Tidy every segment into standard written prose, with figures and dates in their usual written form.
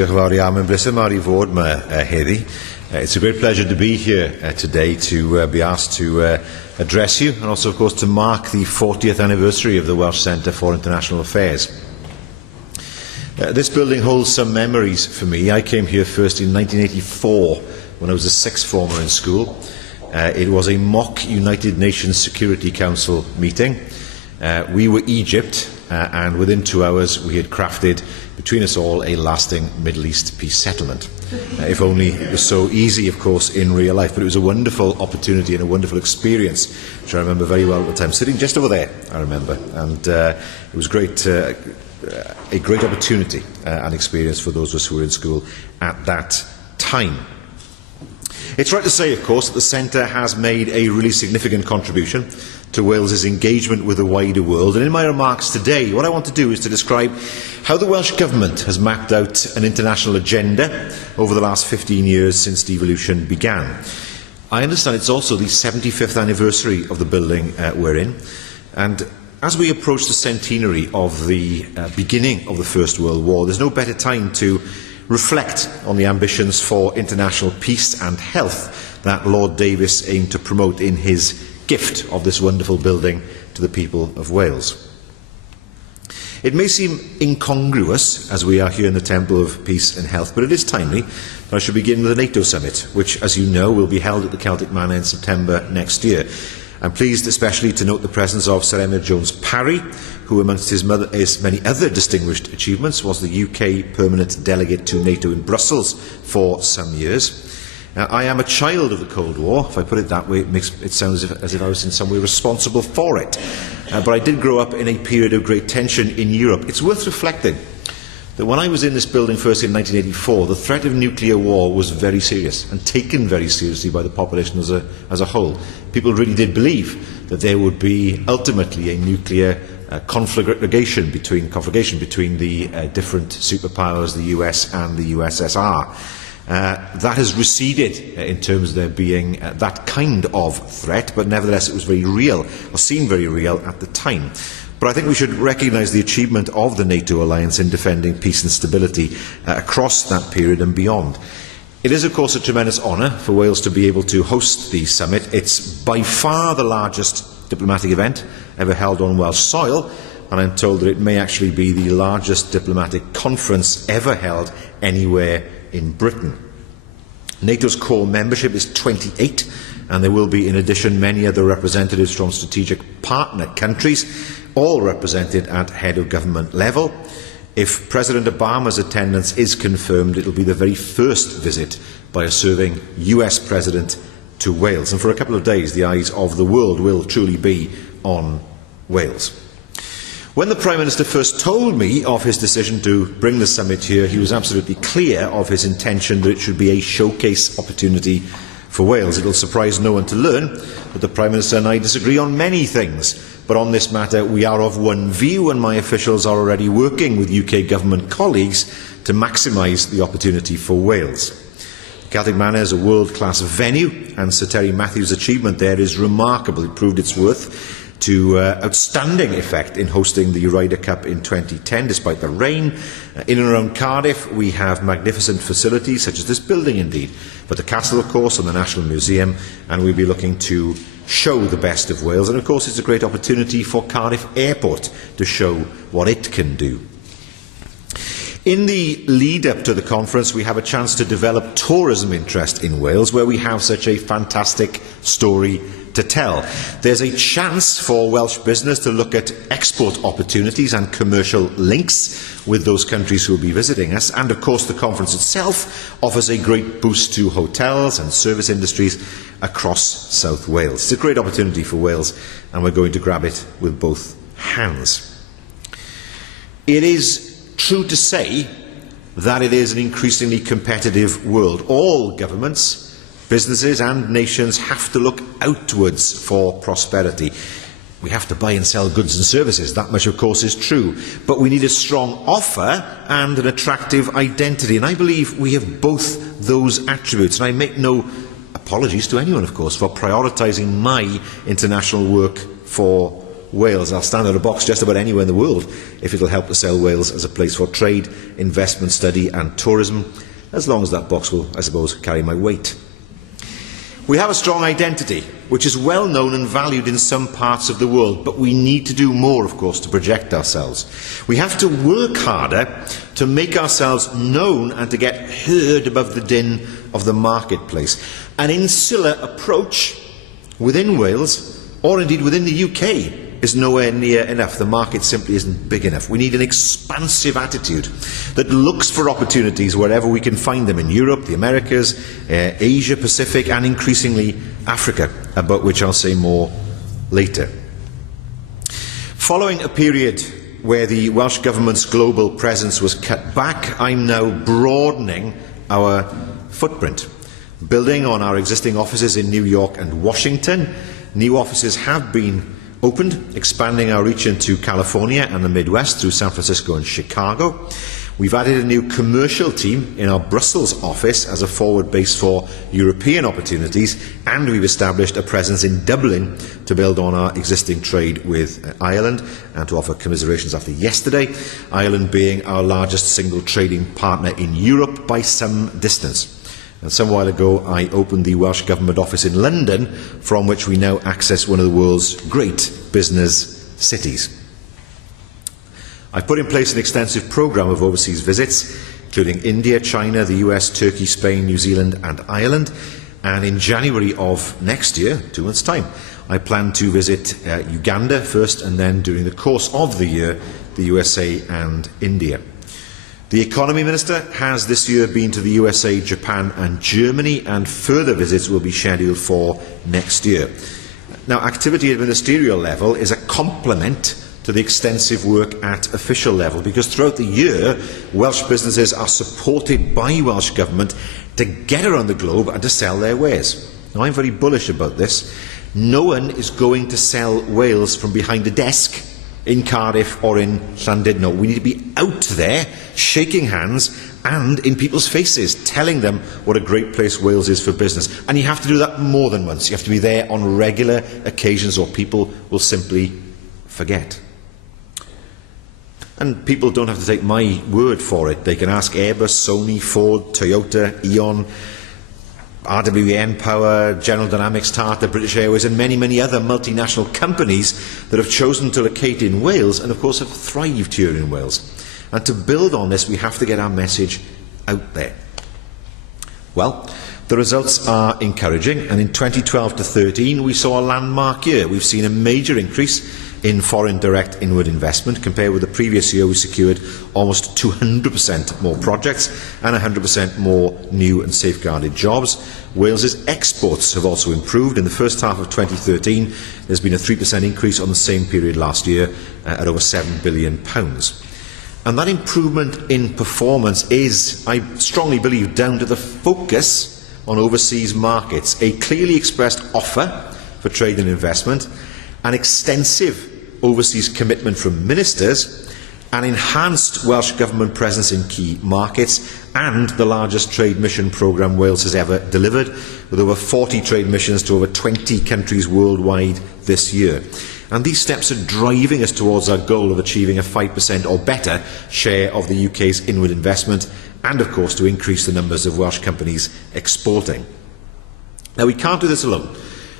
Diolch yn fawr iawn. Mae'n bleser mawr I fod yma heddi. It's a great pleasure to be here today to be asked to address you and also, of course, to mark the 40th anniversary of the Welsh Centre for International Affairs. This building holds some memories for me. I came here first in 1984 when I was a sixth former in school. It was a mock United Nations Security Council meeting. We were Egypt, and within 2 hours we had crafted between us all a lasting Middle East peace settlement. If only it was so easy, of course, in real life. But it was a wonderful opportunity and a wonderful experience, which I remember very well at the time. Sitting just over there, I remember. And it was great, a great opportunity and experience for those of us who were in school at that time. It's right to say, of course, that the Centre has made a really significant contribution to Wales's engagement with the wider world. And in my remarks today, what I want to do is to describe how the Welsh Government has mapped out an international agenda over the last 15 years since devolution began. I understand it's also the 75th anniversary of the building we're in. And as we approach the centenary of the beginning of the First World War, there's no better time to reflect on the ambitions for international peace and health that Lord Davis aimed to promote in his gift of this wonderful building to the people of Wales. It may seem incongruous, as we are here in the Temple of Peace and Health, but it is timely that I should begin with the NATO summit, which, as you know, will be held at the Celtic Manor in September next year. I'm pleased especially to note the presence of Sir Emma Jones-Parry, who amongst his many other distinguished achievements was the UK permanent delegate to NATO in Brussels for some years. I am a child of the Cold War. If I put it that way, it sounds as if I was in some way responsible for it. But I did grow up in a period of great tension in Europe. It's worth reflecting that when I was in this building first in 1984, the threat of nuclear war was very serious and taken very seriously by the population as a whole. People really did believe that there would be ultimately a nuclear conflagration between the different superpowers, the US and the USSR. That has receded in terms of there being that kind of threat, but nevertheless it was very real, or seemed very real at the time. But I think we should recognise the achievement of the NATO alliance in defending peace and stability across that period and beyond. It is, of course, a tremendous honour for Wales to be able to host the summit. It's by far the largest diplomatic event ever held on Welsh soil, and I'm told that it may actually be the largest diplomatic conference ever held anywhere in Britain. NATO's core membership is 28, and there will be in addition many other representatives from strategic partner countries, all represented at head of government level. If President Obama's attendance is confirmed, it will be the very first visit by a serving US President to Wales, and for a couple of days the eyes of the world will truly be on Wales. When the Prime Minister first told me of his decision to bring the summit here, he was absolutely clear of his intention that it should be a showcase opportunity for Wales. It will surprise no one to learn that the Prime Minister and I disagree on many things, but on this matter we are of one view, and my officials are already working with UK Government colleagues to maximise the opportunity for Wales. Celtic Manor is a world-class venue, and Sir Terry Matthews' achievement there is remarkable. It proved its worth to outstanding effect in hosting the Ryder Cup in 2010, despite the rain. In and around Cardiff, we have magnificent facilities, such as this building indeed, but the castle, of course, and the National Museum, and we'll be looking to show the best of Wales. And, of course, it's a great opportunity for Cardiff Airport to show what it can do. In the lead-up to the conference, we have a chance to develop tourism interest in Wales, where we have such a fantastic story to tell. There's a chance for Welsh business to look at export opportunities and commercial links with those countries who will be visiting us, and of course the conference itself offers a great boost to hotels and service industries across South Wales. It's a great opportunity for Wales, and we're going to grab it with both hands. It is true to say that it is an increasingly competitive world. All governments, businesses and nations have to look outwards for prosperity. We have to buy and sell goods and services, that much of course is true, but we need a strong offer and an attractive identity, and I believe we have both those attributes, and I make no apologies to anyone, of course, for prioritising my international work for Wales. I'll stand out of a box just about anywhere in the world if it will help to sell Wales as a place for trade, investment, study and tourism, as long as that box will, I suppose, carry my weight. We have a strong identity, which is well known and valued in some parts of the world, but we need to do more, of course, to project ourselves. We have to work harder to make ourselves known and to get heard above the din of the marketplace. An insular approach within Wales, or indeed within the UK, is nowhere near enough. The market simply isn't big enough. We need an expansive attitude that looks for opportunities wherever we can find them, in Europe, the Americas, Asia Pacific and increasingly Africa, about which I'll say more later. Following a period where the Welsh Government's global presence was cut back, I'm now broadening our footprint. Building on our existing offices in New York and Washington, new offices have been opened, expanding our reach into California and the Midwest through San Francisco and Chicago. We've added a new commercial team in our Brussels office as a forward base for European opportunities, and we've established a presence in Dublin to build on our existing trade with Ireland and to offer commiserations after yesterday, Ireland being our largest single trading partner in Europe by some distance. And some while ago I opened the Welsh Government office in London, from which we now access one of the world's great business cities. I've put in place an extensive programme of overseas visits, including India, China, the US, Turkey, Spain, New Zealand and Ireland. And in January of next year, 2 months' time, I plan to visit Uganda first, and then during the course of the year, the USA and India. The Economy Minister has this year been to the USA, Japan and Germany, and further visits will be scheduled for next year. Now, activity at ministerial level is a complement to the extensive work at official level, because throughout the year, Welsh businesses are supported by Welsh Government to get around the globe and to sell their wares. Now, I'm very bullish about this. No one is going to sell Wales from behind a desk in Cardiff or in Llandudno. We need to be out there, shaking hands and in people's faces, telling them what a great place Wales is for business. And you have to do that more than once. You have to be there on regular occasions, or people will simply forget. And people don't have to take my word for it. They can ask Airbus, Sony, Ford, Toyota, Eon, RWE Power, General Dynamics, Tata, British Airways and many, many other multinational companies that have chosen to locate in Wales and of course have thrived here in Wales. And to build on this, we have to get our message out there. Well, the results are encouraging, and in 2012 to 13 we saw a landmark year. We've seen a major increase in foreign direct inward investment. Compared with the previous year, we secured almost 200% more projects and 100% more new and safeguarded jobs. Wales's exports have also improved. In the first half of 2013, there's been a 3% increase on the same period last year at over £7 billion. And that improvement in performance is, I strongly believe, down to the focus on overseas markets, a clearly expressed offer for trade and investment, an extensive overseas commitment from ministers, an enhanced Welsh Government presence in key markets, and the largest trade mission programme Wales has ever delivered, with over 40 trade missions to over 20 countries worldwide this year. And these steps are driving us towards our goal of achieving a 5% or better share of the UK's inward investment, and of course to increase the numbers of Welsh companies exporting. Now, we can't do this alone.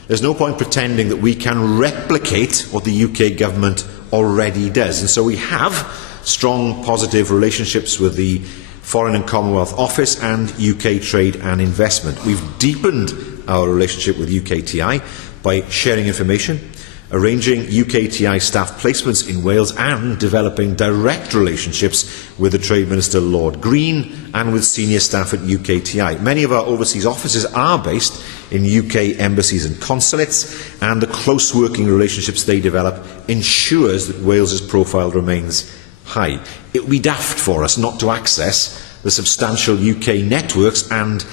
There's no point pretending that we can replicate what the UK government already does. And so we have strong positive relationships with the Foreign and Commonwealth Office and UK Trade and Investment. We've deepened our relationship with UKTI by sharing information, arranging UKTI staff placements in Wales and developing direct relationships with the Trade Minister Lord Green and with senior staff at UKTI. Many of our overseas offices are based in UK embassies and consulates, and the close working relationships they develop ensures that Wales's profile remains high. It would be daft for us not to access the substantial UK networks and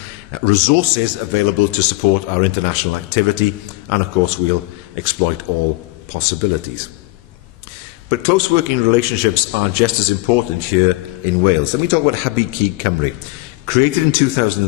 resources available to support our international activity, and of course we'll exploit all possibilities. But close working relationships are just as important here in Wales. Let me talk about Habib Cymru. Created in 2000